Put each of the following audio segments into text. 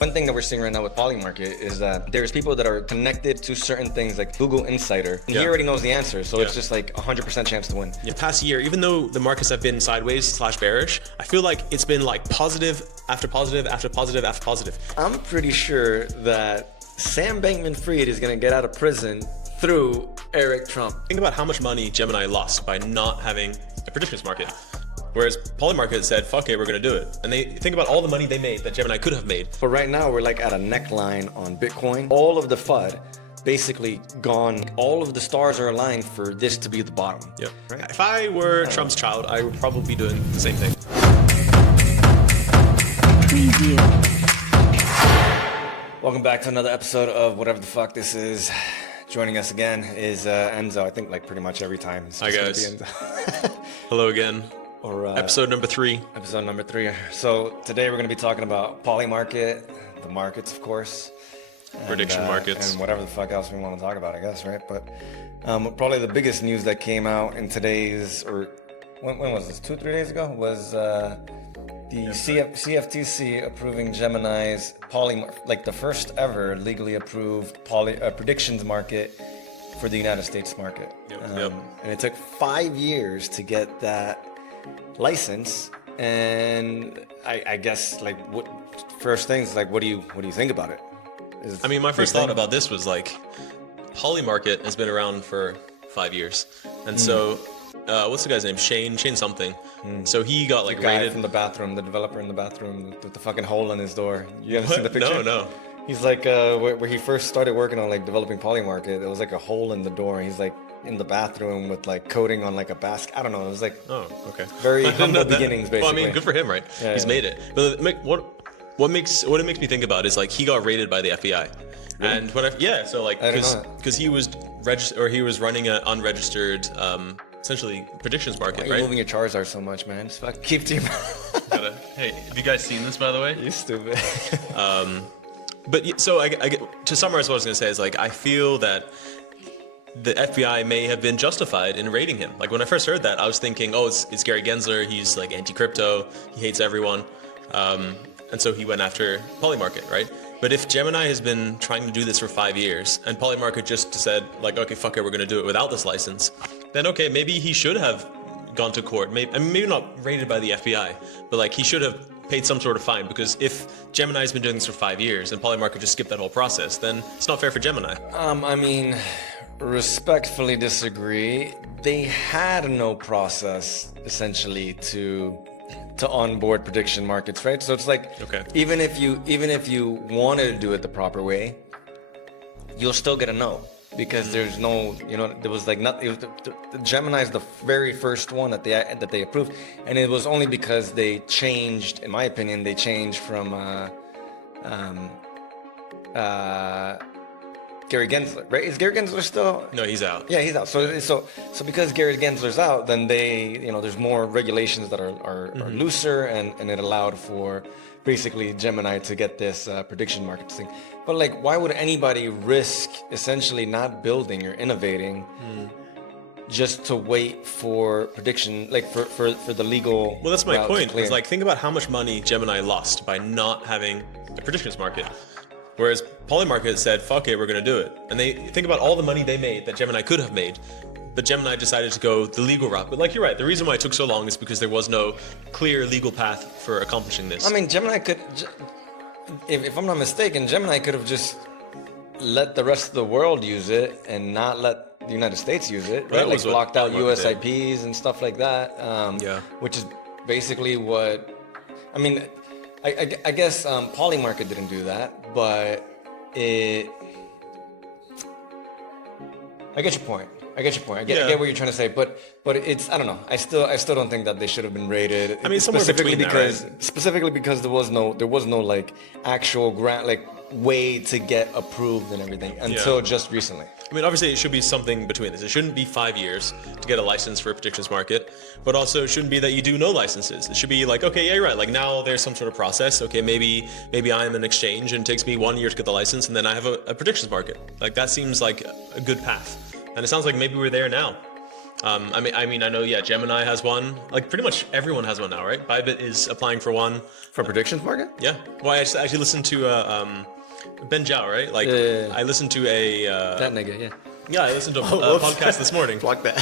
One thing that we're seeing right now with Polymarket is that there's people that are connected to certain things like Google Insider. And he already knows the answer, so it's just like 100% chance to win. The past year, even though the markets have been sideways / bearish, I feel like it's been like positive after positive after positive after positive. I'm pretty sure that Sam Bankman-Fried is going to get out of prison through Eric Trump. Think about how much money Gemini lost by not having a predictions market. Whereas Polymarket said, fuck it, we're gonna do it. And they think about all the money they made that Gemini could have made. But right now we're like at a neckline on Bitcoin. All of the FUD basically gone. All of the stars are aligned for this to be the bottom. Yep. Right. If I were Trump's child, I would probably be doing the same thing. Preview. Welcome back to another episode of whatever the fuck this is. Joining us again is Enzo. I think like pretty much every time. Hi guys. Hello again. Or episode number 3. Episode number 3. So today we're going to be talking about Polymarket, the markets, of course. Prediction markets. And whatever the fuck else we want to talk about, I guess, right? But probably the biggest news that came out in today's, or when was this? 2-3 days ago? Was the CFTC approving Gemini's like the first ever legally approved predictions market for the United States market. Yep. And it took 5 years to get that license, and I guess like what first things like what do you think about it? I mean, my first thought about this was like Polymarket has been around for 5 years, and so what's the guy's name? Shane something. So he got like the guy rated from the bathroom, the developer in the bathroom with the fucking hole in his door. You haven't seen the picture? No. He's like where he first started working on like developing Polymarket. There was like a hole in the door. He's like in the bathroom with like coating on like a basket. I don't know. It was like very humble beginnings, basically. Well, I mean, good for him, right? Yeah, He's made it. But what it makes me think about is like he got raided by the FBI, really? and because he was running an unregistered essentially predictions market, Why are you right? moving your Charizard so much, man? Just fucking keep to your mouth. Hey, have you guys seen this, by the way? You stupid. But so I to summarize what I was going to say is like I feel that the FBI may have been justified in raiding him. Like when I first heard that, I was thinking, oh, it's Gary Gensler. He's like anti-crypto. He hates everyone. And so he went after Polymarket, right? But if Gemini has been trying to do this for 5 years and Polymarket just said like, okay, fuck it, we're going to do it without this license, then okay, maybe he should have gone to court. Maybe not raided by the FBI, but like he should have paid some sort of fine, because if Gemini has been doing this for 5 years and Polymarket just skipped that whole process, then it's not fair for Gemini. I mean, respectfully disagree. They had no process essentially to onboard prediction markets, right? So it's like, even if you wanted to do it the proper way, you'll still get a no, because there's no, there was like nothing. It was the Gemini is the very first one that they approved, and it was only because they changed, in my opinion, from Gary Gensler, right? Is Gary Gensler still? No, he's out. Yeah, he's out. So because Gary Gensler's out, then they, there's more regulations that are looser, and it allowed for basically Gemini to get this prediction market thing. But like, why would anybody risk essentially not building or innovating just to wait for prediction, like for the legal? Well, that's my point. It's like, think about how much money Gemini lost by not having a predictions market. Whereas Polymarket said, fuck it, we're going to do it. And they think about all the money they made that Gemini could have made, but Gemini decided to go the legal route. But like, you're right, the reason why it took so long is because there was no clear legal path for accomplishing this. I mean, Gemini could, if I'm not mistaken, Gemini could have just let the rest of the world use it and not let the United States use it, right? Like blocked out US IPs and stuff like that. Which is basically what, I mean, I guess Polymarket didn't do that, but I get your point. I get what you're trying to say, but it's, I don't know. I still don't think that they should have been rated. I mean, specifically because there was no like actual way to get approved and everything until just recently. I mean, obviously it should be something between this. It shouldn't be 5 years to get a license for a predictions market, but also it shouldn't be that you do no licenses. It should be like, okay, yeah, you're right. Like now there's some sort of process. Okay, maybe I'm an exchange and it takes me 1 year to get the license, and then I have a predictions market. Like that seems like a good path. And it sounds like maybe we're there now. I mean, I know, yeah, Gemini has one. Like, pretty much everyone has one now, right? Bybit is applying for one. For predictions market? Yeah. Well, I actually listened to Ben Zhao, right? Like, Yeah. I listened to a... That nigga, yeah. Yeah, I listened to a podcast this morning. Block that.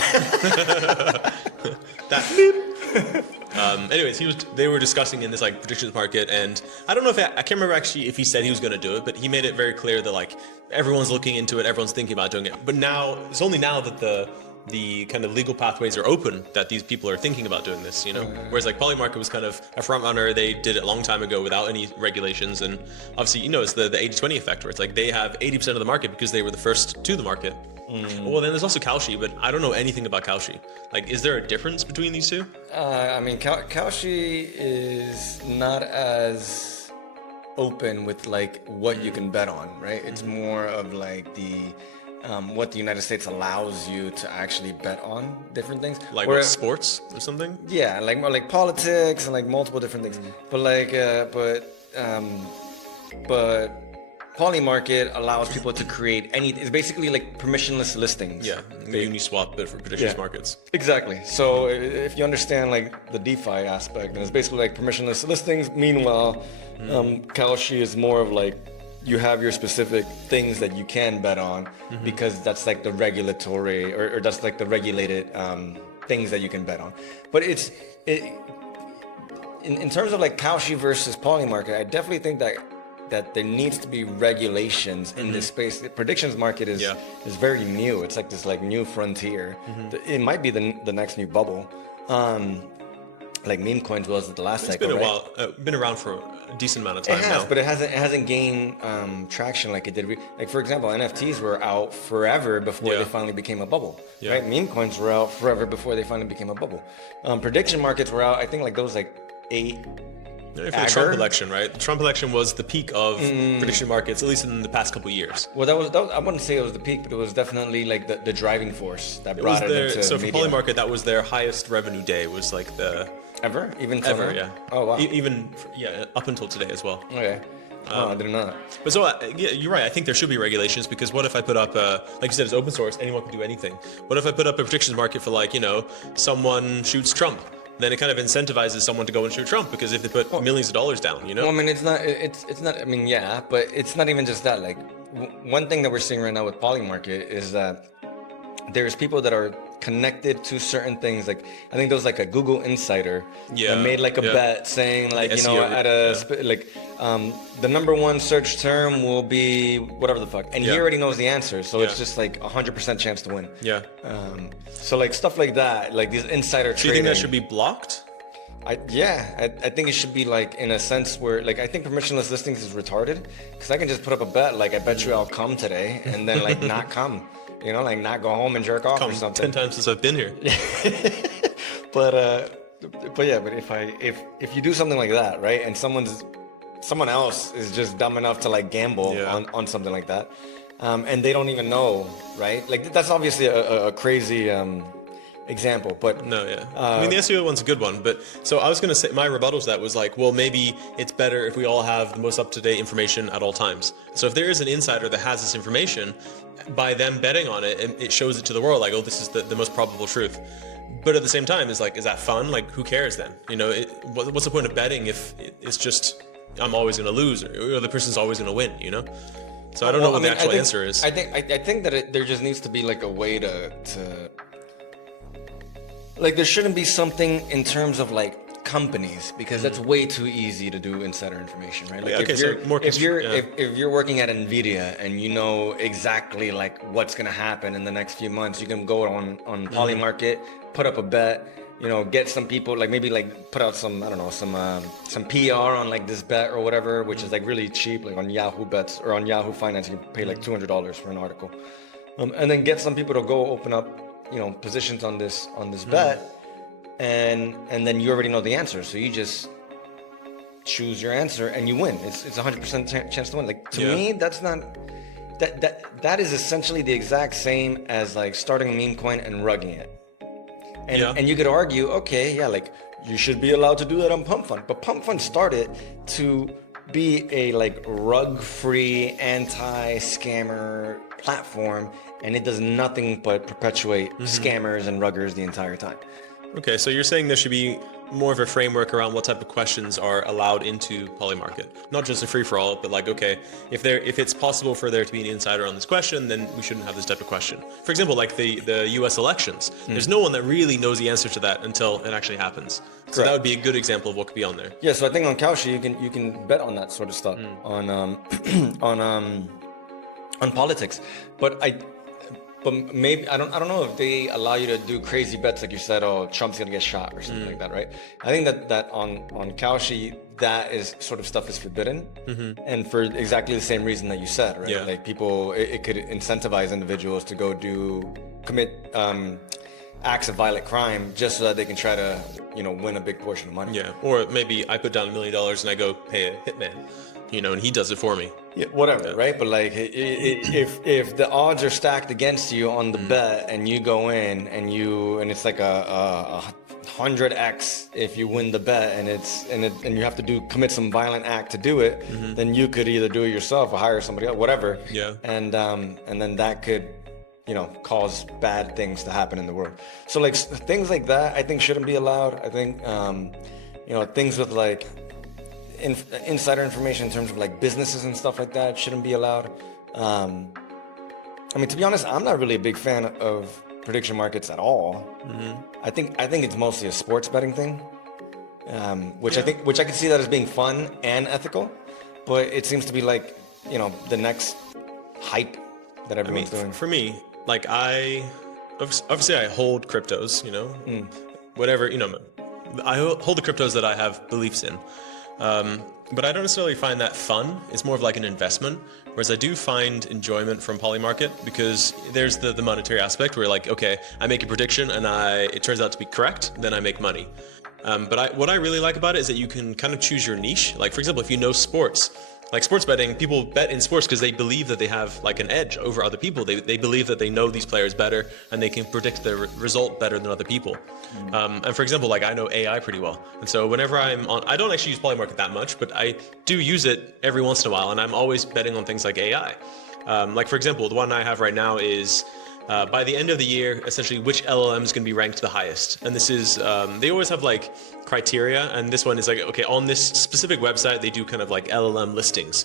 Anyways, they were discussing in this like predictions market, and I don't know if I can't remember actually if he said he was going to do it, but he made it very clear that like everyone's looking into it, everyone's thinking about doing it. But now it's only now that the kind of legal pathways are open that these people are thinking about doing this, you know. Whereas like Polymarket was kind of a front runner. They did it a long time ago without any regulations, and obviously, you know, it's the 80-20 effect where it's like they have 80% of the market because they were the first to the market. Well, then there's also Kalshi, but I don't know anything about Kalshi. Like, is there a difference between these two? I mean, Kalshi is not as open with like what you can bet on, right? It's more of like the what the United States allows you to actually bet on different things. Like what, sports or something? Yeah, like more like politics and like multiple different things. But like, but Polymarket allows people to create any. It's basically like permissionless listings. Yeah, Uniswap, but for predictions markets. Exactly. So if you understand like the DeFi aspect, then it's basically like permissionless listings. Meanwhile, Kalshi is more of like you have your specific things that you can bet on because that's like the regulatory or that's like the regulated things that you can bet on. But in terms of like Kalshi versus Polymarket, I definitely think that there needs to be regulations in this space. The predictions market is very new. It's like this like new frontier. It might be the next new bubble. Like Memecoins was the last cycle. It's been a right? while. Been around for a decent amount of time It has, now. but it hasn't gained traction like it did. Like for example, NFTs were out forever before they finally became a bubble. Yeah. Right? Memecoins were out forever before they finally became a bubble. Prediction markets were out. I think like those like 8. For the Trump election, right? The Trump election was the peak of prediction markets, at least in the past couple of years. Well, that was I wouldn't say it was the peak, but it was definitely like the driving force that brought it into So for media. Polymarket, that was their highest revenue day. Was like the Even ever, now? yeah. Oh wow. Even up until today as well. Okay. I didn't know that. But so yeah, you're right. I think there should be regulations because what if I put up like you said, it's open source, anyone can do anything. What if I put up a predictions market for like someone shoots Trump? Then it kind of incentivizes someone to go and shoot Trump because if they put millions of dollars down, Well, I mean, it's not. I mean, yeah, but it's not even just that. Like, one thing that we're seeing right now with Polymarket is that there's people that are connected to certain things. Like, I think there was like a Google insider that made like a bet saying like the number one search term will be whatever the fuck, and he already knows the answer, so it's just like 100% chance to win. Yeah. So like stuff like that, like these insider trading. Do you think that should be blocked? I think it should be like in a sense where like I think permissionless listings is retarded because I can just put up a bet like I bet you I'll come today and then like not come, like not go home and jerk off or something. 10 times since I've been here. But if you do something like that, right, and someone else is just dumb enough to like gamble on something like that, and they don't even know, right? Like that's obviously a crazy example, but no, I mean the SEO one's a good one, but so I was gonna say my rebuttal to that was like, well, maybe it's better if we all have the most up-to-date information at all times. So if there is an insider that has this information, by them betting on it, it shows it to the world, like, oh, this is the most probable truth. But at the same time, is that fun? Like, who cares then? What's the point of betting if it's just I'm always gonna lose or the person's always gonna win? So I don't know what the actual answer is. I think that there just needs to be like a way to like there shouldn't be something in terms of like companies because that's way too easy to do insider information, right? Like if you're working at Nvidia and you know exactly like what's gonna happen in the next few months, you can go on Polymarket, put up a bet, get some people like maybe like put out some some PR on like this bet or whatever, which is like really cheap, like on Yahoo Bets or on Yahoo Finance, you can pay like $200 for an article, and then get some people to go open up positions on this bet, and then you already know the answer, so you just choose your answer and you win. It's 100% chance to win. Like to me, that's not that is essentially the exact same as like starting a meme coin and rugging it. And you could argue, okay, like you should be allowed to do that on Pump Fund, but Pump Fund started to be a like rug-free anti-scammer platform, and it does nothing but perpetuate scammers and ruggers the entire time. Okay, so you're saying there should be more of a framework around what type of questions are allowed into Polymarket, not just a free-for-all, but like, okay, if it's possible for there to be an insider on this question, then we shouldn't have this type of question. For example, like the U.S. elections, there's no one that really knows the answer to that until it actually happens. So that would be a good example of what could be on there. Yeah, so I think on Kalshi you can bet on that sort of stuff on on politics, but maybe I don't know if they allow you to do crazy bets like you said. Oh, Trump's gonna get shot or something like that, right? I think that on Kalshi that is sort of stuff is forbidden, and for exactly the same reason that you said, right? Yeah. Like people, it could incentivize individuals to go commit acts of violent crime just so that they can try to win a big portion of money. Yeah, or maybe I put down $1 million and I go pay a hitman, and he does it for me. Yeah, whatever, right? But like, if the odds are stacked against you on the bet, and you go in and it's like a 100x if you win the bet, and you have to commit some violent act to do it, then you could either do it yourself or hire somebody else, whatever. Yeah. And then that could cause bad things to happen in the world. So like things like that, I think shouldn't be allowed. I think things with like insider information in terms of like businesses and stuff like that shouldn't be allowed. I mean, to be honest, I'm not really a big fan of prediction markets at all. I think it's mostly a sports betting thing, which I can see that as being fun and ethical, but it seems to be like the next hype that everyone's doing. For me, like obviously I hold cryptos, whatever, I hold the cryptos that I have beliefs in. But I don't necessarily find that fun. It's more of like an investment. Whereas I do find enjoyment from Polymarket because there's the monetary aspect where like, okay, I make a prediction and it turns out to be correct, then I make money. But what I really like about it is that you can kind of choose your niche. Like for example, if you know sports, like sports betting, people bet in sports because they believe that they have like an edge over other people. They believe that they know these players better and they can predict the result better than other people. And for example, like I know AI pretty well. And so whenever I'm on, I don't actually use Polymarket that much, but I do use it every once in a while. And I'm always betting on things like AI. Like for example, the one I have right now is by the end of the year, essentially which LLM is going to be ranked the highest. And this is, they always have like criteria. And this one is like, okay, on this specific website, they do kind of like LLM listings.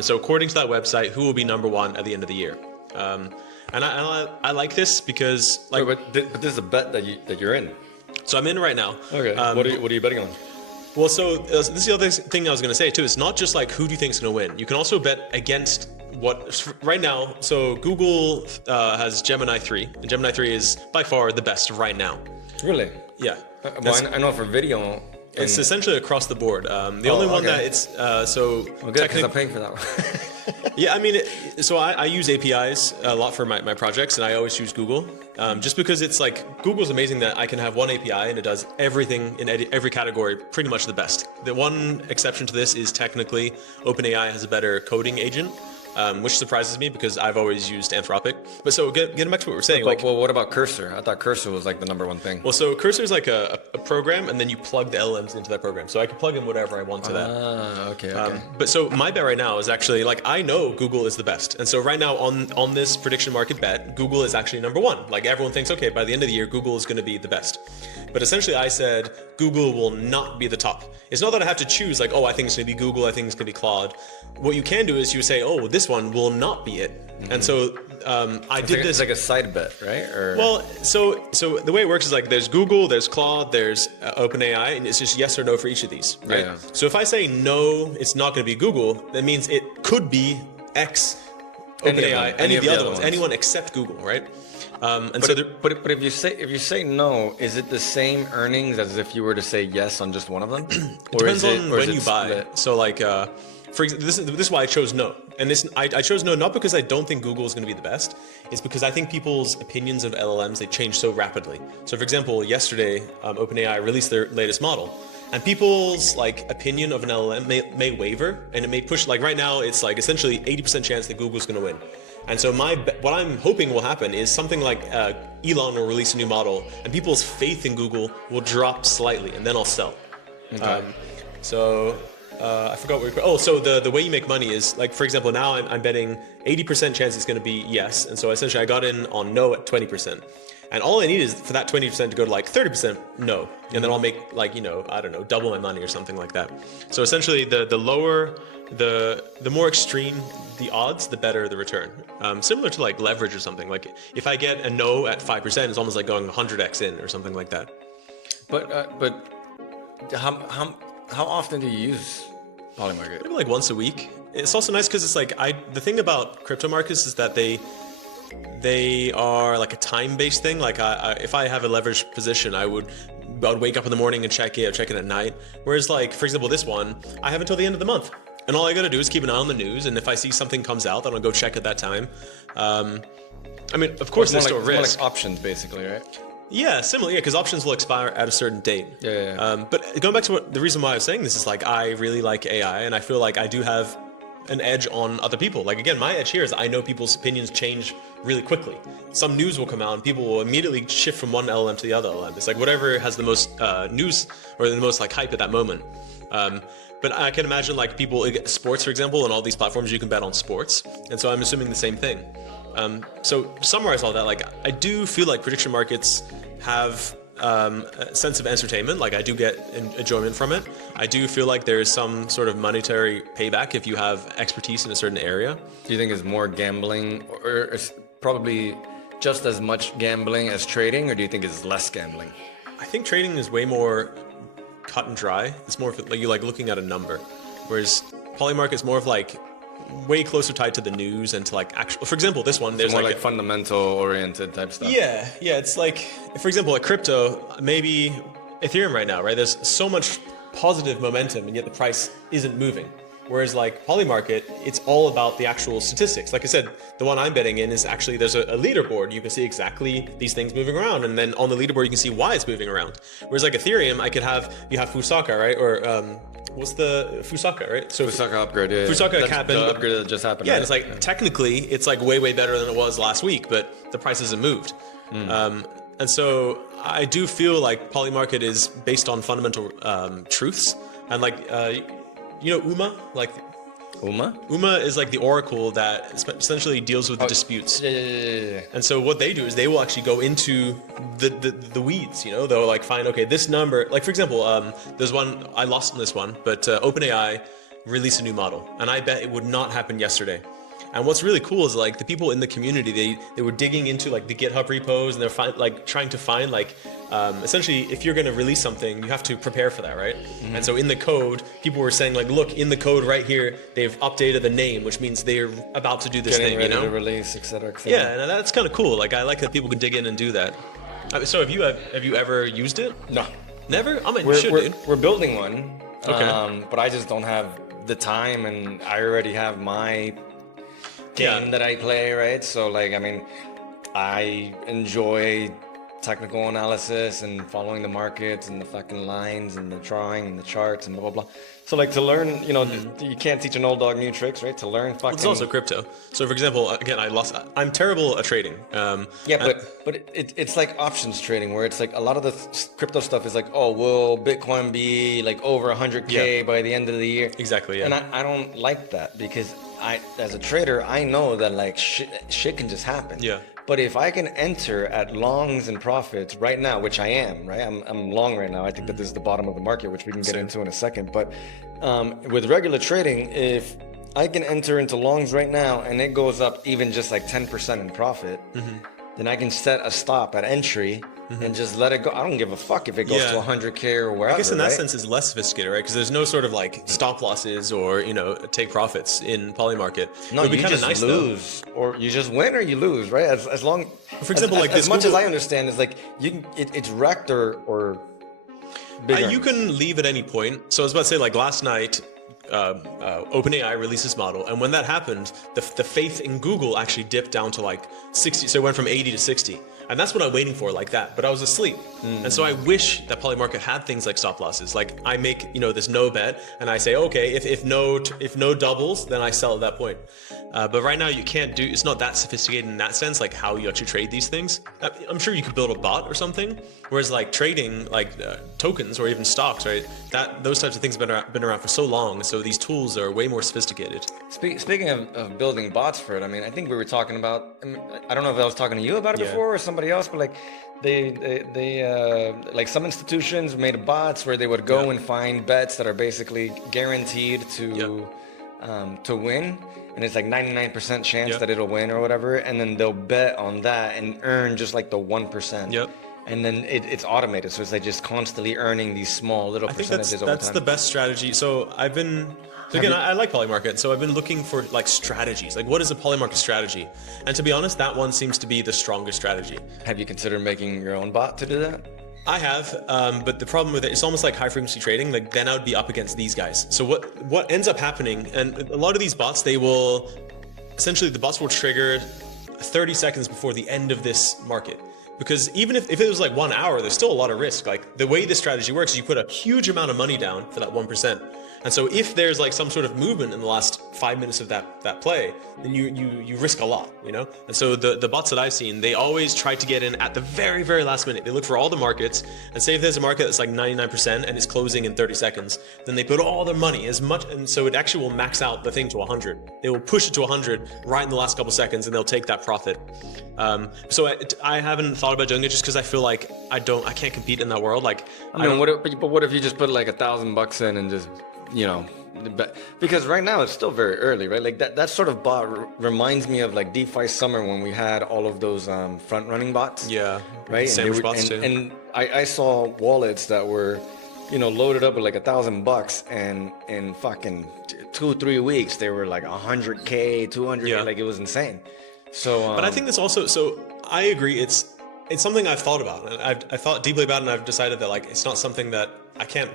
So according to that website, who will be number one at the end of the year? And I like this because like, but this is a bet that you're in. So I'm in right now. Okay. What are you betting on? Well, so this is the other thing I was going to say too. It's not just like who do you think is going to win. You can also bet against what right now. So Google has Gemini 3, and Gemini 3 is by far the best right now. Really? Yeah. Well, I know for video. It's essentially across the board. The only one that it's so. Well, good, because I'm paying for that one. Yeah, I mean, so I use APIs a lot for my projects, and I always use Google, just because it's like Google's amazing that I can have one API and it does everything in every category pretty much the best. The one exception to this is technically OpenAI has a better coding agent. Which surprises me because I've always used Anthropic. But so getting back to what we're saying, well, what about Cursor? I thought Cursor was like the number one thing. Well, so Cursor is like a program, and then you plug the LLMs into that program. So I can plug in whatever I want to that. Okay. But so my bet right now is actually like I know Google is the best, and so right now on this prediction market bet, Google is actually number one. Like everyone thinks, okay, by the end of the year, Google is going to be the best. But essentially, I said Google will not be the top. It's not that I have to choose like, oh, I think it's going to be Google, I think it's going to be Claude. What you can do is you say, oh, this one will not be it. And so I did this. It's like a side bet, right? Or... Well, so the way it works is like there's Google, there's Claude, there's OpenAI, and it's just yes or no for each of these, right? Yeah. So if I say no, it's not going to be Google, that means it could be X, OpenAI, any of the other ones, anyone except Google, right? But if you say no, is it the same earnings as if you were to say yes on just one of them? It depends on when you buy. Split? So like, for example, this is why I chose no. And I chose no not because I don't think Google is going to be the best. It's because I think people's opinions of LLMs, they change so rapidly. So for example, yesterday, OpenAI released their latest model. And people's like opinion of an LLM may waver, and it may push. Like right now, it's like essentially 80% chance that Google's going to win. And so what I'm hoping will happen is something like Elon will release a new model, and people's faith in Google will drop slightly, and then I'll sell. Okay. I forgot what. So the way you make money is like, for example, now I'm betting 80% chance it's going to be yes, and so essentially I got in on no at 20%, and all I need is for that 20% to go to like 30% no, and then I'll make like, you know, I don't know, double my money or something like that. So essentially, the lower, the more extreme the odds, the better the return. Similar to like leverage or something. Like if I get a no at 5%, it's almost like going 100x in or something like that. But how often do you use Polymarket? Maybe like once a week. It's also nice because it's like the thing about crypto markets is that they are like a time-based thing. Like if I have a leveraged position, I would wake up in the morning and check it at night. Whereas like, for example, this one, I have until the end of the month. And all I gotta do is keep an eye on the news, and if I see something comes out, then I'll go check at that time. I mean, of course, there's still risk. It's more like options, basically, right? Yeah, similar. Yeah, because options will expire at a certain date. Yeah. But going back to the reason why I was saying this is like I really like AI, and I feel like I do have an edge on other people. Like again, my edge here is I know people's opinions change really quickly. Some news will come out, and people will immediately shift from one LLM to the other LLM. It's like whatever has the most news or the most like hype at that moment. But I can imagine like people, sports, for example, on all these platforms, you can bet on sports. And so I'm assuming the same thing. So to summarize all that, like I do feel like prediction markets have a sense of entertainment. Like I do get enjoyment from it. I do feel like there is some sort of monetary payback if you have expertise in a certain area. Do you think it's more gambling, or it's probably just as much gambling as trading, or do you think it's less gambling? I think trading is way more cut and dry. It's more of like you like looking at a number, whereas Polymarket is more of like way closer tied to the news and to like actual. For example, this one there's more like like fundamental oriented type stuff. Yeah. It's like, for example, like crypto, maybe Ethereum right now, right? There's so much positive momentum, and yet the price isn't moving. Whereas like Polymarket, it's all about the actual statistics. Like I said, the one I'm betting in is actually there's a leaderboard. You can see exactly these things moving around, and then on the leaderboard you can see why it's moving around. Whereas like Ethereum, you have Fusaka, right? Or what's the Fusaka, right? So Fusaka upgrade, yeah. Fusaka happened. The upgrade that just happened. Yeah, right? and it's like technically it's like way better than it was last week, but the price hasn't moved. And so I do feel like Polymarket is based on fundamental truths, and like you know UMA, like UMA is like the oracle that essentially deals with the disputes. Yeah. And so what they do is they will actually go into the weeds. You know, they'll like find, okay, this number. Like for example, there's one I lost in this one, but OpenAI released a new model, and I bet it would not happen yesterday. And what's really cool is like the people in the community, they were digging into like the GitHub repos, and they're trying to find like essentially if you're going to release something, you have to prepare for that, right? Mm-hmm. And so in the code, people were saying like, look, in the code right here, they've updated the name, which means they're about to do this Getting thing, ready you know? to release, etc. Yeah, and that's kind of cool. Like I like that people can dig in and do that. So have you ever used it? No, never. I mean, you should, dude. We're building one. Okay. But I just don't have the time, and I already have my game that I play, right? So like, I mean, I enjoy technical analysis and following the markets and the fucking lines and the drawing and the charts and blah blah blah. So like to learn, you know, you can't teach an old dog new tricks, right? To learn fucking. It's also crypto. So for example, again, I'm terrible at trading. But it's like options trading, where it's like a lot of the crypto stuff is like, oh, will Bitcoin be like over 100K by the end of the year? Exactly. Yeah. And I don't like that, because as a trader, I know that like shit can just happen. Yeah. But if I can enter at longs and profits right now, which I am, right? I'm long right now. I think that this is the bottom of the market, which we can get into in a second. But with regular trading, if I can enter into longs right now and it goes up even just like 10% in profit, then I can set a stop at entry and just let it go. I don't give a fuck if it goes to 100K or wherever. I guess in that right? sense it's less sophisticated, right? Because there's no sort of like stop losses or, you know, take profits in Polymarket. No, you just nice, lose, or you just win or you lose, right? As long, for example, like as much as I understand, is like you can, it's wrecked or bigger. You can leave at any point. So I was about to say, like last night, OpenAI released this model, and when that happened, the faith in Google actually dipped down to like 60. So it went from 80 to 60. And that's what I'm waiting for, like that. But I was asleep. And so I wish that Polymarket had things like stop losses. Like I make, this no bet, and I say, okay, if no doubles, then I sell at that point. But right now you can't do, it's not that sophisticated in that sense, like how you actually trade these things. I'm sure you could build a bot or something. Whereas like trading, like tokens or even stocks, right? Those types of things have been around for so long. So these tools are way more sophisticated. Speaking of building bots for it, I mean, I think we were talking about, I don't know if I was talking to you about it before or somebody else, but like they like some institutions made bots where they would go and find bets that are basically guaranteed to win, and it's like 99% chance that it'll win or whatever, and then they'll bet on that and earn just like the 1%. Yep. And then it's automated, so it's like just constantly earning these small little percentages over time. That's the best strategy. So I like Polymarket, so I've been looking for like strategies. Like, what is a Polymarket strategy? And to be honest, that one seems to be the strongest strategy. Have you considered making your own bot to do that? I have, but the problem with it, it's almost like high frequency trading. Like then I would be up against these guys. So what ends up happening, and a lot of these bots, the bots will trigger 30 seconds before the end of this market. Because even if it was like 1 hour, there's still a lot of risk. Like the way this strategy works is you put a huge amount of money down for that 1%. And so if there's like some sort of movement in the last 5 minutes of that play, then you risk a lot, And so the bots that I've seen, they always try to get in at the very, very last minute. They look for all the markets, and say if there's a market that's like 99% and it's closing in 30 seconds, then they put all their money and so it actually will max out the thing to 100. They will push it to 100 right in the last couple seconds, and they'll take that profit. So I haven't thought about doing it just because I feel like I can't compete in that world. Like, what if you just put like $1,000 in and just, because right now it's still very early, right? Like that sort of bot reminds me of like DeFi summer when we had all of those front running bots. Yeah, right. Sandwich bots too. And I saw wallets that were, loaded up with like $1,000, and in fucking 2-3 weeks they were like 100K, 200K, like it was insane. So, but I think that's also, so I agree. It's something I've thought about, and I've thought deeply about it, and I've decided that like it's not something that I can't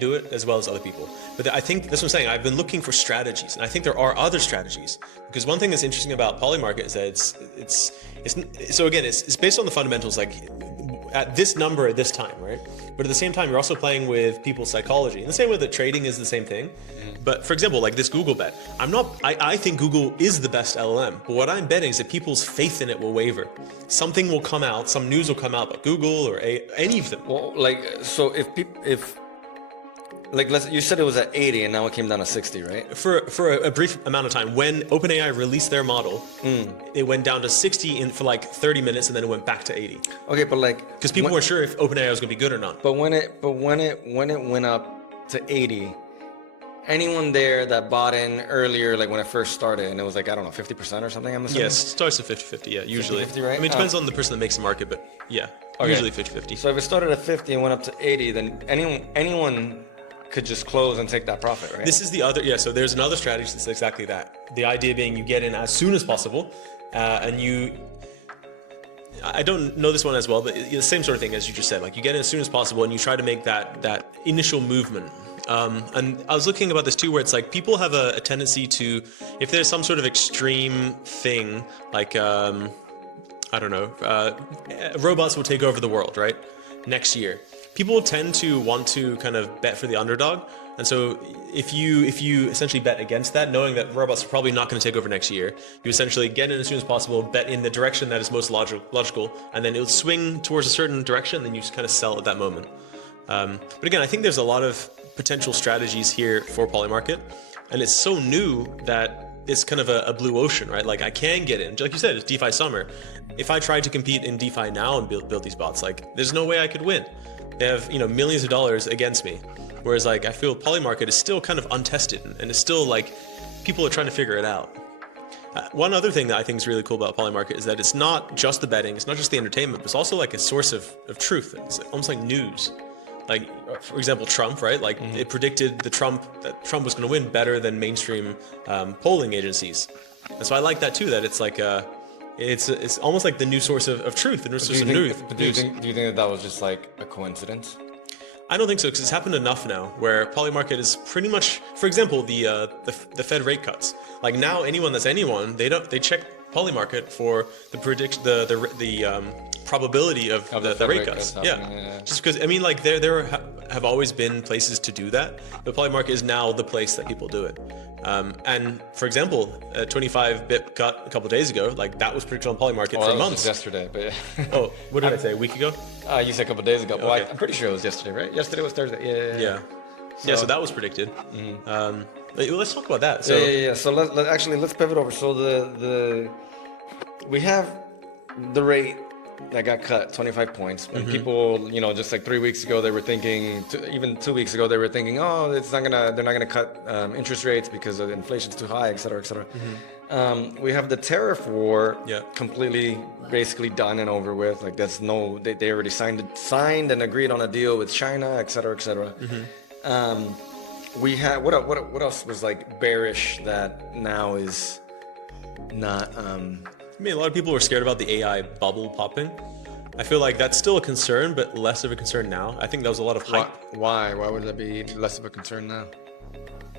do it as well as other people. But I think that's what I'm saying. I've been looking for strategies, and I think there are other strategies. Because one thing that's interesting about Polymarket is that it's based on the fundamentals, like at this number at this time, right? But at the same time, you're also playing with people's psychology. In the same way that trading is the same thing. But for example, like this Google bet, I think Google is the best LLM, but what I'm betting is that people's faith in it will waver. Something will come out, some news will come out about Google or any of them. Well, like, so you said it was at 80 and now it came down to 60, right? For a brief amount of time, when OpenAI released their model, it went down to 60 for like 30 minutes, and then it went back to 80. Okay, but like, because people weren't sure if OpenAI was going to be good or not. But when it went up to 80, anyone there that bought in earlier, like when it first started, and it was like, I don't know, 50% or something, I'm assuming? Yes, it starts at 50-50, yeah, usually. 50-50, right? I mean, it depends on the person that makes the market, but yeah, usually 50-50. So if it started at 50 and went up to 80, then anyone could just close and take that profit, right? This is the other, so there's another strategy that's exactly that. The idea being you get in as soon as possible, and I don't know this one as well, but the same sort of thing as you just said. Like you get in as soon as possible, and you try to make that initial movement. And I was looking about this too, where it's like people have a tendency to, if there's some sort of extreme thing, like I don't know, robots will take over the world, right? Next year. People tend to want to kind of bet for the underdog. And so if you essentially bet against that, knowing that robots are probably not going to take over next year, you essentially get in as soon as possible, bet in the direction that is most logical, and then it'll swing towards a certain direction, then you just kind of sell at that moment. But again, I think there's a lot of potential strategies here for Polymarket, and it's so new that it's kind of a blue ocean, right? Like I can get in, like you said, it's DeFi summer. If I tried to compete in DeFi now and build these bots, like there's no way I could win. They have millions of dollars against me, whereas like I feel Polymarket is still kind of untested, and it's still like people are trying to figure it out. One other thing that I think is really cool about Polymarket is that it's not just the betting, it's not just the entertainment, but it's also like a source of truth. It's almost like news. Like, for example, Trump, right? Like it predicted that Trump was going to win better than mainstream polling agencies. And so I like that too, that it's like it's almost like the new source of truth, the new source of news. Do you think that was just like a coincidence? I don't think so, because it's happened enough now where Polymarket is pretty much, for example, the Fed rate cuts. Like now, they check Polymarket for the prediction, the probability of the rate cuts. Yeah. Just because, I mean, like there have always been places to do that, but Polymarket is now the place that people do it. And for example, a 25 bip cut a couple of days ago, like that was predicted on Polymarket for months. Yesterday, but yeah. Oh, what did I say? A week ago? You said a couple of days ago. Okay. Well, I'm pretty sure it was yesterday, right? Yesterday was Thursday. Yeah. So that was predicted. Let's talk about that. So So let's pivot over. So we have the rate that got cut 25 points. And people, just like 3 weeks ago, they were thinking, even 2 weeks ago, they were thinking, oh, they're not gonna cut interest rates because the inflation's too high, et cetera, et cetera. We have the tariff war completely, basically done and over with. Like they already signed and agreed on a deal with China, et cetera, et cetera. We had what else was like bearish that now is not. I mean, a lot of people were scared about the AI bubble popping. I feel like that's still a concern, but less of a concern now. I think that was a lot of hype. Why would that be less of a concern now?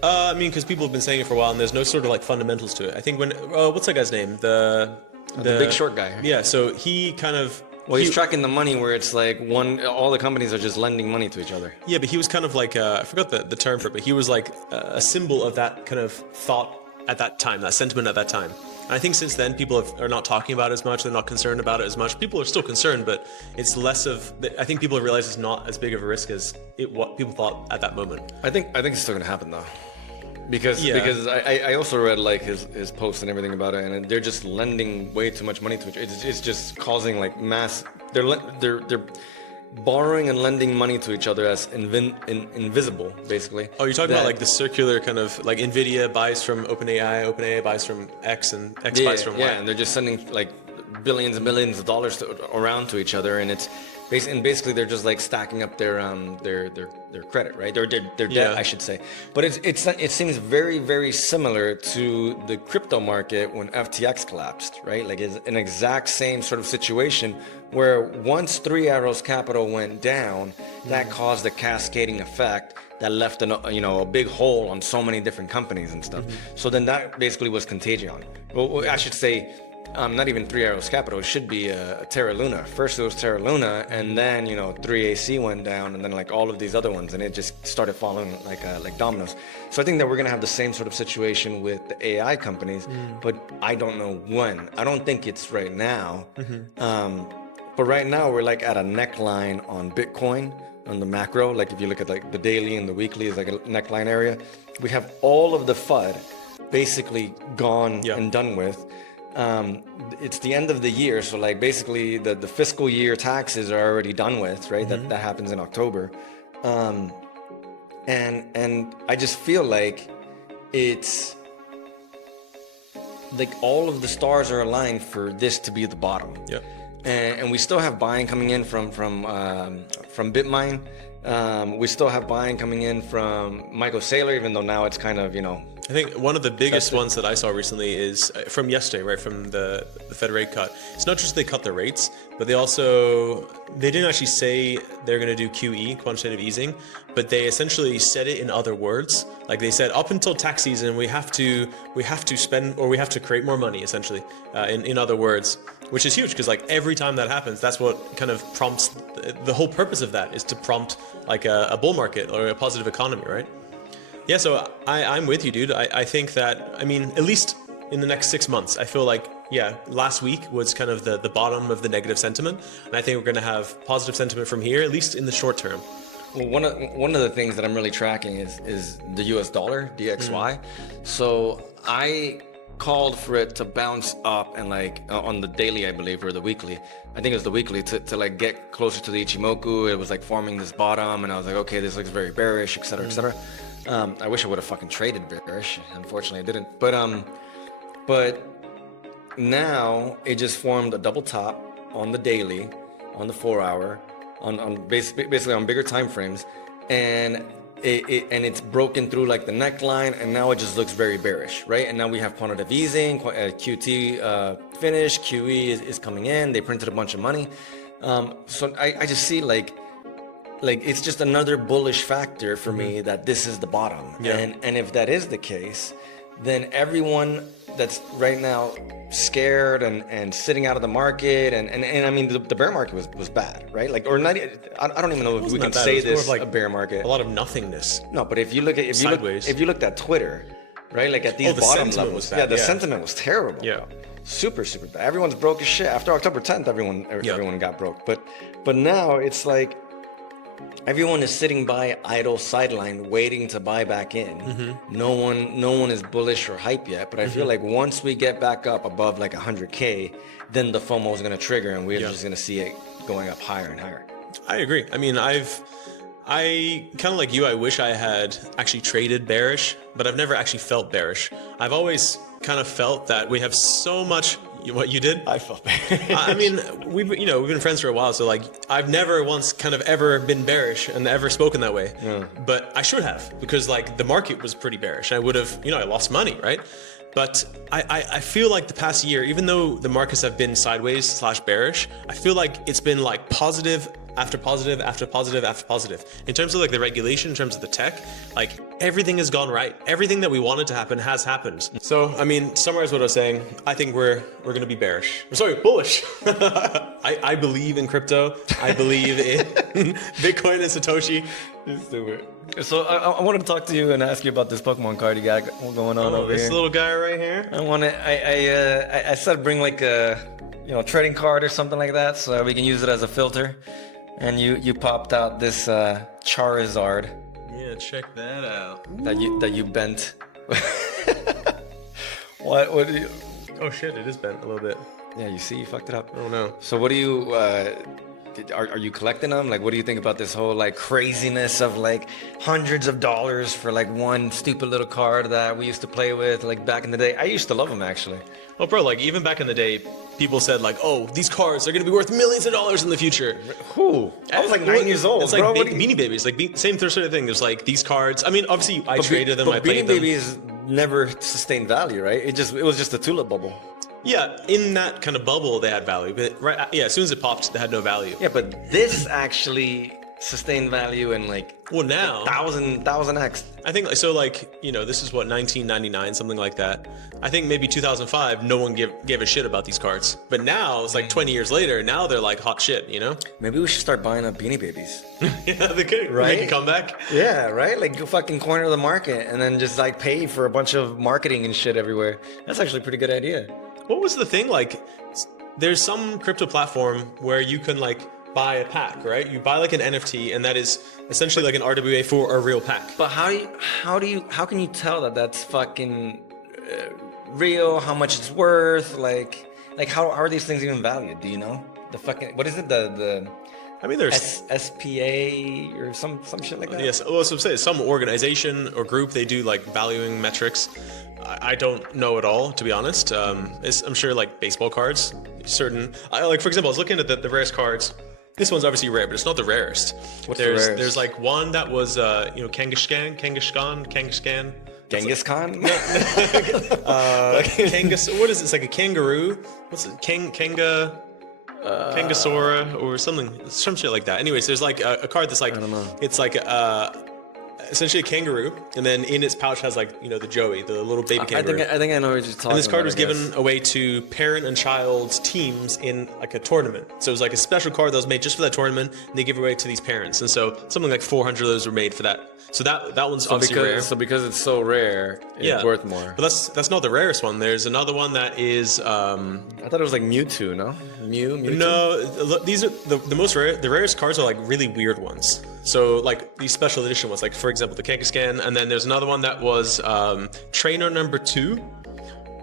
I mean, because people have been saying it for a while, and there's no sort of like fundamentals to it. I think when what's that guy's name? The big short guy. Yeah. So he kind of. Well, he's tracking the money where it's like all the companies are just lending money to each other. Yeah, but he was kind of like I forgot the term for it, but he was like a symbol of that kind of thought at that time, that sentiment at that time. And I think since then people are not talking about it as much. They're not concerned about it as much. People are still concerned, but it's less of. I think people have realized it's not as big of a risk as what people thought at that moment. I think it's still gonna happen though. Because I also read like his posts and everything about it, and they're just lending way too much money to it. It's just causing like mass. They're borrowing and lending money to each other as invisible, basically. Oh, you're talking about like the circular kind of like Nvidia buys from OpenAI buys from X, and X buys from Y. Yeah, and they're just sending like billions and billions of dollars around to each other, and it's basically they're just like stacking up their credit, right? Their debt, I should say. But it seems very, very similar to the crypto market when FTX collapsed, right? Like it's an exact same sort of situation where once Three Arrows Capital went down, that caused a cascading effect that left a big hole on so many different companies and stuff. So then that basically was contagion. Well, I should say. Not even Three Arrows Capital. It should be Terra Luna. First it was Terra Luna, and then 3AC went down, and then like all of these other ones, and it just started falling like dominoes. So I think that we're gonna have the same sort of situation with the AI companies, but I don't know when. I don't think it's right now. But right now we're like at a neckline on Bitcoin on the macro. Like if you look at like the daily and the weekly is like a neckline area. We have all of the FUD basically gone and done with. It's the end of the year, so like basically the fiscal year taxes are already done with, right? That happens in October, and I just feel like it's like all of the stars are aligned for this to be the bottom. Yeah, and we still have buying coming in from Bitmine. We still have buying coming in from Michael Saylor, even though now it's kind of I think one of the biggest ones that I saw recently is from yesterday, right, from the Fed rate cut. It's not just they cut the rates, but they didn't actually say they're going to do QE, quantitative easing, but they essentially said it in other words. Like they said, up until tax season, we have to spend, or we have to create more money, essentially, in other words, which is huge because like every time that happens, that's what kind of prompts, the whole purpose of that is to prompt like a bull market or a positive economy, right? Yeah, so I'm with you, dude. I think that, I mean, at least in the next 6 months, I feel like, last week was kind of the bottom of the negative sentiment. And I think we're going to have positive sentiment from here, at least in the short term. Well, one of the things that I'm really tracking is the US dollar, DXY. So I called for it to bounce up and like on the daily, I believe, or the weekly. I think it was the weekly to like get closer to the Ichimoku. It was like forming this bottom, and I was like, okay, this looks very bearish, et cetera, et cetera. I wish I would have fucking traded bearish. Unfortunately, I didn't. But now it just formed a double top on the daily, on the 4 hour, on basically on bigger time frames, and it's broken through like the neckline, and now it just looks very bearish, right? And now we have quantitative easing, QT finished, QE is coming in. They printed a bunch of money, so I just see like like it's just another bullish factor for me that this is the bottom. Yeah. And if that is the case, then everyone that's right now scared and sitting out of the market and I mean the bear market was bad, right? Like, or not. I don't even know if we can say this a bear market. A lot of nothingness. No, but if you look at if you looked at Twitter, right? Like at these the bottom sentiment levels, was bad, yeah, the sentiment was terrible. Yeah. Super bad. Everyone's broke as shit. After October 10th, everyone got broke. But now it's like everyone is sitting by idle sideline waiting to buy back in. No one is bullish or hype yet, but I feel like once we get back up above like 100K, then the FOMO is going to trigger and we're just going to see it going up higher and higher. I agree. I mean, I kind of like you, I wish I had actually traded bearish, but I've never actually felt bearish. I've always kind of felt that we have so much. What you did? I felt bearish. I mean, we've been friends for a while, so like I've never once kind of ever been bearish and ever spoken that way. Yeah. But I should have, because like the market was pretty bearish. I would have, I lost money, right? But I feel like the past year, even though the markets have been sideways / bearish, I feel like it's been like positive after positive after positive after positive. In terms of like the regulation, in terms of the tech, like everything has gone right. Everything that we wanted to happen has happened. So, I mean, summarize what I was saying. I think we're going to be bearish. Sorry, bullish. I believe in crypto. I believe in Bitcoin and Satoshi. Stupid. So I wanted to talk to you and ask you about this Pokemon card you got going on over this here. little guy right here. I said bring like a trading card or something like that so we can use it as a filter. And you popped out this Charizard. Yeah, check that out. That you bent. What do you? Oh shit! It is bent a little bit. Yeah, you see, you fucked it up. Oh no. So what do you? Are you collecting them? Like, what do you think about this whole like craziness of like hundreds of dollars for like one stupid little card that we used to play with like back in the day? I used to love them actually. Well, bro, like even back in the day, people said like, "Oh, these cards are gonna be worth millions of dollars in the future." Who? I was like 9 years old. It's bro. like Beanie Babies, like same sort of thing. There's like these cards. I mean, obviously, I traded them. I played Beanie them. Babies never sustained value, right? It was just a tulip bubble. Yeah, in that kind of bubble, they had value, but as soon as it popped, they had no value. Yeah, but this actually sustained value in like now 1000x. I think so. Like this is what 1999, something like that. I think maybe 2005, no one gave a shit about these cards, but now it's like 20 years later. Now they're like hot shit. Maybe we should start buying up Beanie Babies. Yeah, they could make a comeback. Yeah, right. Like go fucking corner the market and then just like pay for a bunch of marketing and shit everywhere. That's actually a pretty good idea. What was the thing? Like, there's some crypto platform where you can like buy a pack, right? You buy like an NFT, and that is essentially like an RWA for a real pack. But how can you tell that that's fucking real? How much it's worth? Like how are these things even valued? Do you know? The fucking what is it? I mean, there's SPA or some shit like that. Yes. Well, so say some organization or group, they do like valuing metrics. I don't know at all, to be honest. I'm sure like baseball cards, certain. Like for example, I was looking at the rarest cards. This one's obviously rare, but it's not the rarest. What's the rarest? There's like one that was Kangaskhan. Genghis Khan? What is it? It's like a kangaroo. What's it? Kangasaura or some shit like that. Anyways, there's like a card that's like, it's like essentially a kangaroo, and then in its pouch has like the joey, the little baby kangaroo. I think I know what you're talking about. And this card was given away to parent and child teams in like a tournament. So it was like a special card that was made just for that tournament, and they give it away to these parents. And so something like 400 of those were made for that. So that one's obviously rare. So because it's so rare, it's worth more. But that's not the rarest one. There's another one that is. I thought it was like Mewtwo, no? Mewtwo? No, these are the most rare. The rarest cards are like really weird ones. So like these special edition ones, like for example the Kangaskhan, and then there's another one that was Trainer number 2.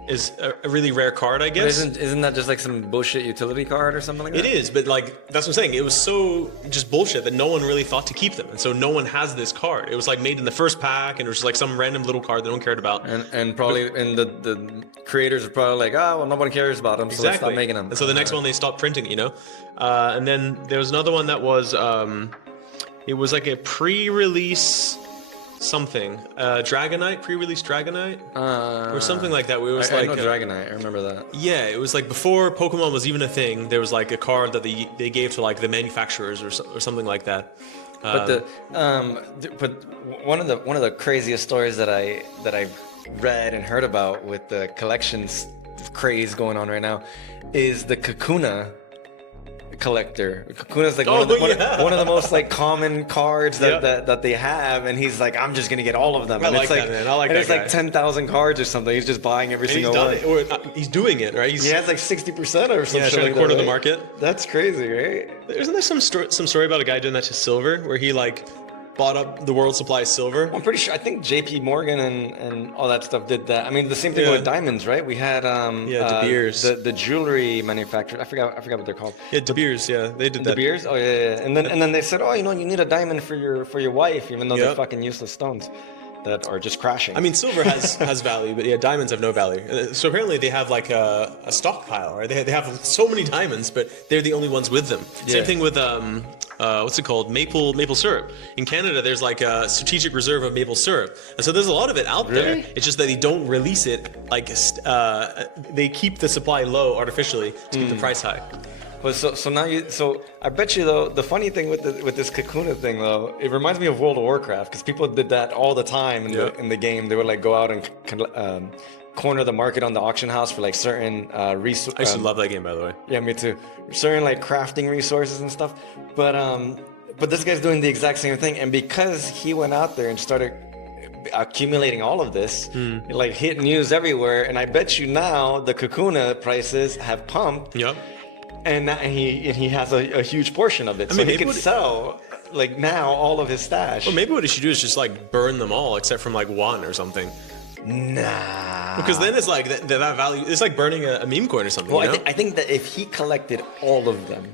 Is a really rare card, I guess. But isn't that just like some bullshit utility card or something like that? It is, but like that's what I'm saying. It was so just bullshit that no one really thought to keep them, and so no one has this card. It was like made in the first pack, and it was just like some random little card that no one cared about. And probably the creators are probably like, well, nobody cares about them, so let's stop making them. And so the next one they stopped printing, and then there was another one that was it was like a pre-release. Something Dragonite, pre-release Dragonite, or something like that. Where it was I know Dragonite. I remember that. Yeah, it was like before Pokemon was even a thing. There was like a card that they gave to like the manufacturers or something like that. But one of the craziest stories that I've read and heard about with the collections craze going on right now is the Kakuna collector. Kakuna is like one of the most like common cards that they have, and he's like, I'm just gonna get all of them. I like that, man. I like that. It's like 10,000 cards or something. He's just buying every single one. He's doing it, right? He has like 60% or something. Yeah, trying to corner the market. That's crazy, right? Isn't there some story about a guy doing that to silver, where he like bought up the world supply of silver? I'm pretty sure. I think J.P. Morgan and all that stuff did that. I mean, the same thing with diamonds, right? We had De Beers, the jewelry manufacturer. I forgot what they're called. Yeah, De Beers. Yeah, they did that. De Beers. Oh yeah. And then they said, oh, you need a diamond for your wife, even though they're fucking useless stones that are just crashing. I mean, silver has value, but yeah, diamonds have no value. So apparently they have like a stockpile, right? They have so many diamonds, but they're the only ones with them. Yeah. Same thing with what's it called? Maple syrup. In Canada, there's like a strategic reserve of maple syrup, and so there's a lot of it out there. It's just that they don't release it. Like they keep the supply low artificially to keep the price high. But so I bet you though, the funny thing with this Kakuna thing though, it reminds me of World of Warcraft, because people did that all the time in the game. They would like go out and corner the market on the auction house for like certain resources. I used to love that game, by the way. Yeah, me too. Certain like crafting resources and stuff. But this guy's doing the exact same thing, and because he went out there and started accumulating all of this, it like hit news everywhere. And I bet you now the Kakuna prices have pumped. Yep. And he has a huge portion of it, so he could sell like now all of his stash. Well, maybe what he should do is just like burn them all except from like one or something. Nah. Because then it's like that value. It's like burning a meme coin or something. Well, I think that if he collected all of them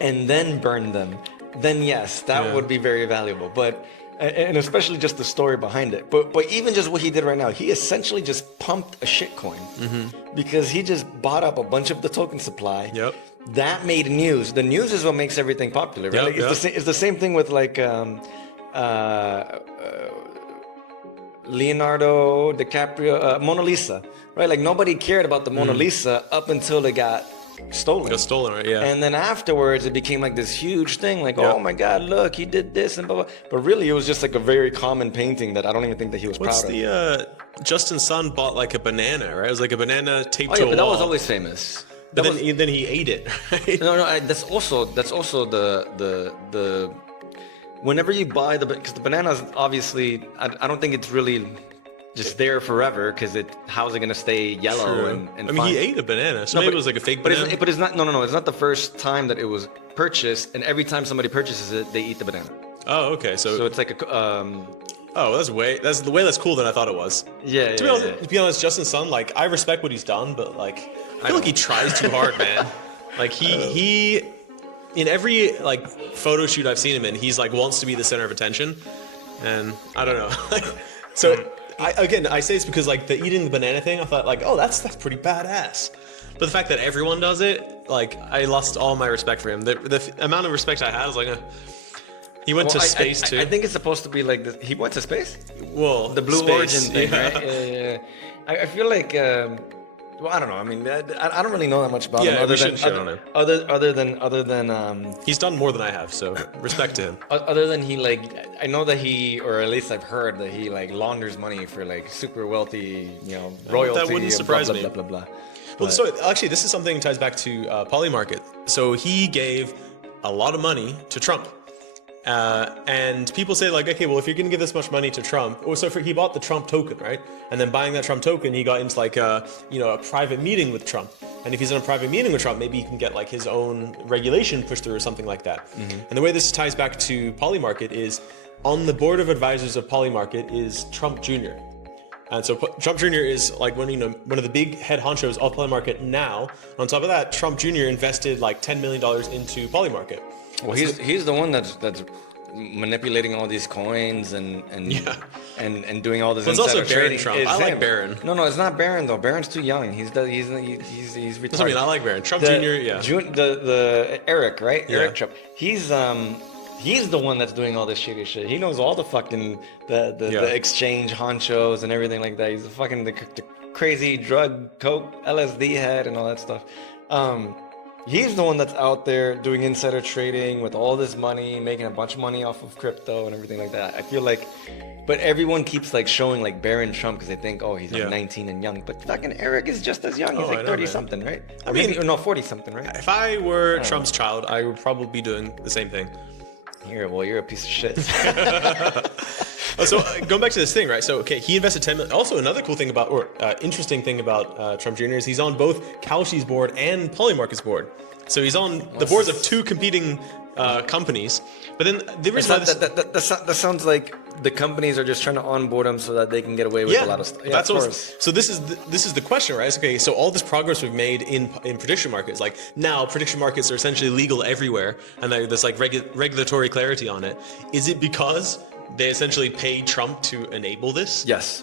and then burned them, then yes, that would be very valuable. But and especially just the story behind it. But even just what he did right now, he essentially just pumped a shitcoin because he just bought up a bunch of the token supply. Yep. That made news. The news is what makes everything popular, right? It's the same thing with like Leonardo DiCaprio, Mona Lisa, right? Like nobody cared about the Mona Lisa up until it got stolen. It got stolen, right? Yeah. And then afterwards, it became like this huge thing, like, oh my God, look, he did this and blah, blah. But really, it was just like a very common painting that I don't even think that he was proud of. Justin's son bought like a banana, right? It was like a banana taped to a wall. But that was always famous. But then he ate it, right? No, that's also the whenever you buy because the bananas, obviously, I don't think it's really just there forever, because how's it gonna stay yellow and I mean, he ate a banana, so maybe it was like a fake banana. But it's not. No. It's not the first time that it was purchased, and every time somebody purchases it, they eat the banana. Oh, okay. So it's like a. Oh, that's way less cool than I thought it was. Yeah. To be honest, Justin's son, like, I respect what he's done, but like, I feel like he tries too hard, man. Like he in every like photo shoot I've seen him in, he's like wants to be the center of attention, and I don't know. So I say it's because like the eating the banana thing, I thought like, oh, that's pretty badass. But the fact that everyone does it, like, I lost all my respect for him. The amount of respect I had was like, he went to space too. I think it's supposed to be like this. He went to space? Well, the Blue Origin thing, right? Yeah. I feel like, well, I don't know. I mean, I don't really know that much about him. Other than he's done more than I have, so respect to him. Other than he like, I know that he, or at least I've heard that he like launders money for like super wealthy, royalty. That wouldn't surprise me. Blah blah blah. Well, so actually, this is something that ties back to Polymarket. So he gave a lot of money to Trump. And people say like, okay, well, if you're going to give this much money to Trump, he bought the Trump token, right? And then buying that Trump token, he got into like a private meeting with Trump. And if he's in a private meeting with Trump, maybe he can get like his own regulation pushed through or something like that. Mm-hmm. And the way this ties back to Polymarket is on the board of advisors of Polymarket is Trump Jr. And so Trump Jr. is like one of the big head honchos of Polymarket now. On top of that, Trump Jr. invested like $10 million into Polymarket. Well, he's the one that's manipulating all these coins and doing all this. But it's also Barron Trump. I like Barron. No, it's not Barron though. Barron's too young. He's retarded. That's what I mean. I like Barron. Trump Jr. Yeah. The Eric, right? Yeah. Eric Trump. He's the one that's doing all this shady shit. He knows all the fucking the exchange honchos and everything like that. He's the fucking the crazy drug, coke, LSD head and all that stuff. He's the one that's out there doing insider trading with all this money, making a bunch of money off of crypto and everything like that. I feel like, but everyone keeps like showing like Barron Trump because they think, oh, he's like 19 and young. But fucking Eric is just as young. He's like 30 something, right? I mean, maybe, no, 40 something, right? If I were Trump's child, I would probably be doing the same thing. Well, you're a piece of shit. So going back to this thing, right? So, okay, he invested 10 million. Also, another cool thing about, or interesting thing about Trump Jr. is he's on both Kalshi's board and Polymarket's board. So he's on the boards of two competing companies. But then the reason why that sounds like the companies are just trying to onboard them so that they can get away with a lot of stuff. Yeah, that's what. So this is the question, right? It's, okay, so all this progress we've made in prediction markets, like now prediction markets are essentially legal everywhere, and there's like regulatory clarity on it. Is it because they essentially paid Trump to enable this? Yes.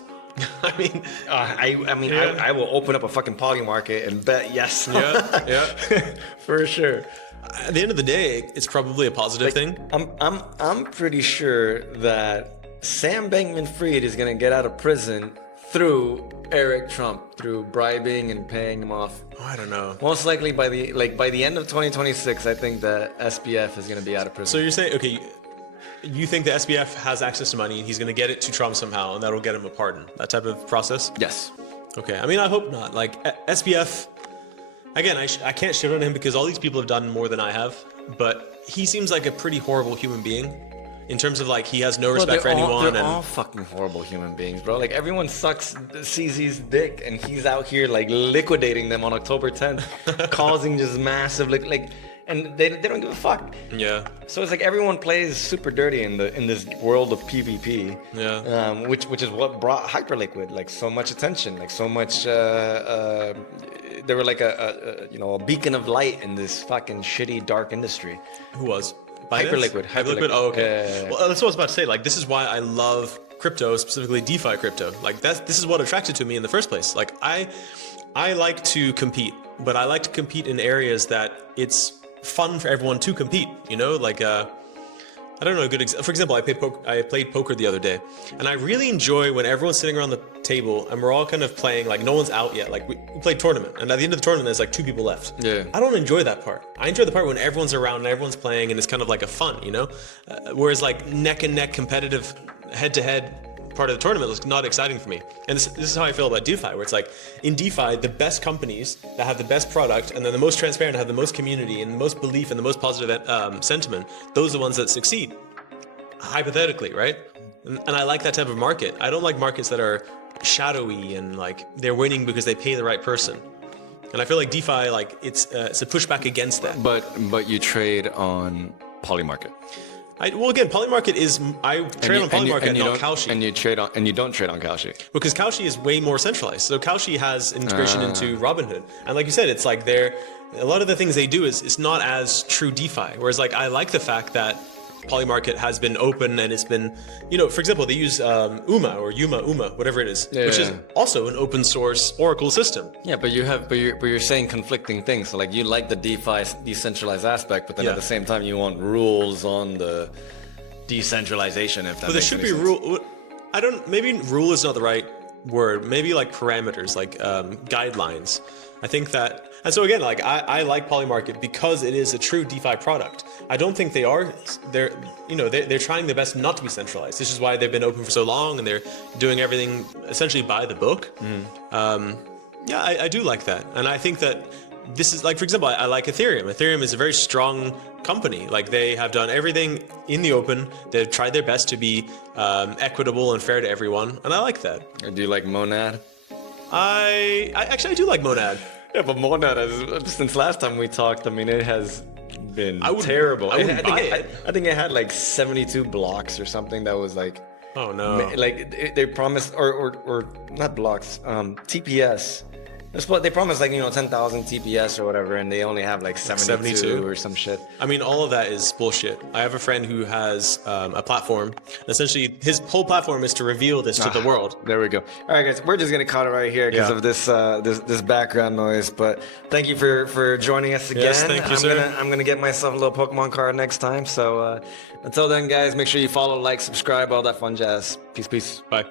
I mean, I will open up a fucking Polymarket and bet yes. Yeah, for sure. At the end of the day, it's probably a positive thing. I'm pretty sure that Sam Bankman-Fried is gonna get out of prison through Eric Trump, through bribing and paying him off. Oh, I don't know. Most likely by the end of 2026, I think that SBF is gonna be out of prison. So you're saying, okay, you think the SBF has access to money and he's going to get it to Trump somehow and that'll get him a pardon? That type of process? Yes. Okay. I mean, I hope not. Like, SBF, again, I can't shit on him because all these people have done more than I have, but he seems like a pretty horrible human being in terms of, like, he has no respect for anyone. They're all fucking horrible human beings, bro. Like, everyone sucks CZ's dick and he's out here, like, liquidating them on October 10th, causing just massive, and they don't give a fuck. Yeah. So it's like everyone plays super dirty in this world of PvP. Yeah. Which is what brought Hyperliquid like so much attention, like so much. They were like a beacon of light in this fucking shitty dark industry. Who was? Hyperliquid. Oh, okay. Well, that's what I was about to say. Like, this is why I love crypto, specifically DeFi crypto. Like, this is what attracted to me in the first place. Like, I like to compete, but I like to compete in areas that it's fun for everyone to compete, you know, like I don't know a good example. For example, I played poker the other day, and I really enjoy when everyone's sitting around the table and we're all kind of playing, like no one's out yet. Like we played tournament, and at the end of the tournament there's like 2 people left. Yeah. I don't enjoy that part. I enjoy the part when everyone's around and everyone's playing and it's kind of like a fun, you know, whereas like neck and neck competitive head-to-head part of the tournament was not exciting for me. And this is how I feel about DeFi, where it's like in DeFi, the best companies that have the best product and they're the most transparent, have the most community and the most belief and the most positive sentiment, those are the ones that succeed, hypothetically, right? And I like that type of market. I don't like markets that are shadowy and like they're winning because they pay the right person. And I feel like DeFi, like it's a pushback against that. But you trade on Polymarket. Well, again, Polymarket is I trade on Polymarket, not Kalshi. And you don't trade on Kalshi because Kalshi is way more centralized. So Kalshi has integration into Robinhood, and like you said, it's like a lot of the things they do is it's not as true DeFi. Whereas like I like the fact that Polymarket has been open and it's been, you know, for example, they use UMA, whatever it is, which is also an open source Oracle system. Yeah, but you're saying conflicting things. So like you like the DeFi decentralized aspect, but then at the same time you want rules on the decentralization. If that. But there should be rule. Maybe rule is not the right word. Maybe like parameters, like guidelines. I think that, and so again, like I like Polymarket because it is a true DeFi product. I don't think they're trying their best not to be centralized. This is why they've been open for so long and they're doing everything essentially by the book. I do like that. And I think that this is like, for example, I like Ethereum. Ethereum is a very strong company. Like they have done everything in the open. They've tried their best to be equitable and fair to everyone. And I like that. Do you like Monad? I do like Monad. Yeah, but Monad, since last time we talked, I mean, it has been terrible. I think it had like 72 blocks or something that was like... Oh, no. Like, they promised, or not blocks, TPS. They promised like, 10,000 TPS or whatever, and they only have like 72 or some shit. I mean, all of that is bullshit. I have a friend who has a platform. Essentially, his whole platform is to reveal this to the world. There we go. All right, guys, we're just gonna cut it right here because of this background noise. But thank you for joining us again. Yes, thank you, sir. I'm gonna get myself a little Pokemon card next time. So until then, guys, make sure you follow, like, subscribe, all that fun jazz. Peace. Bye.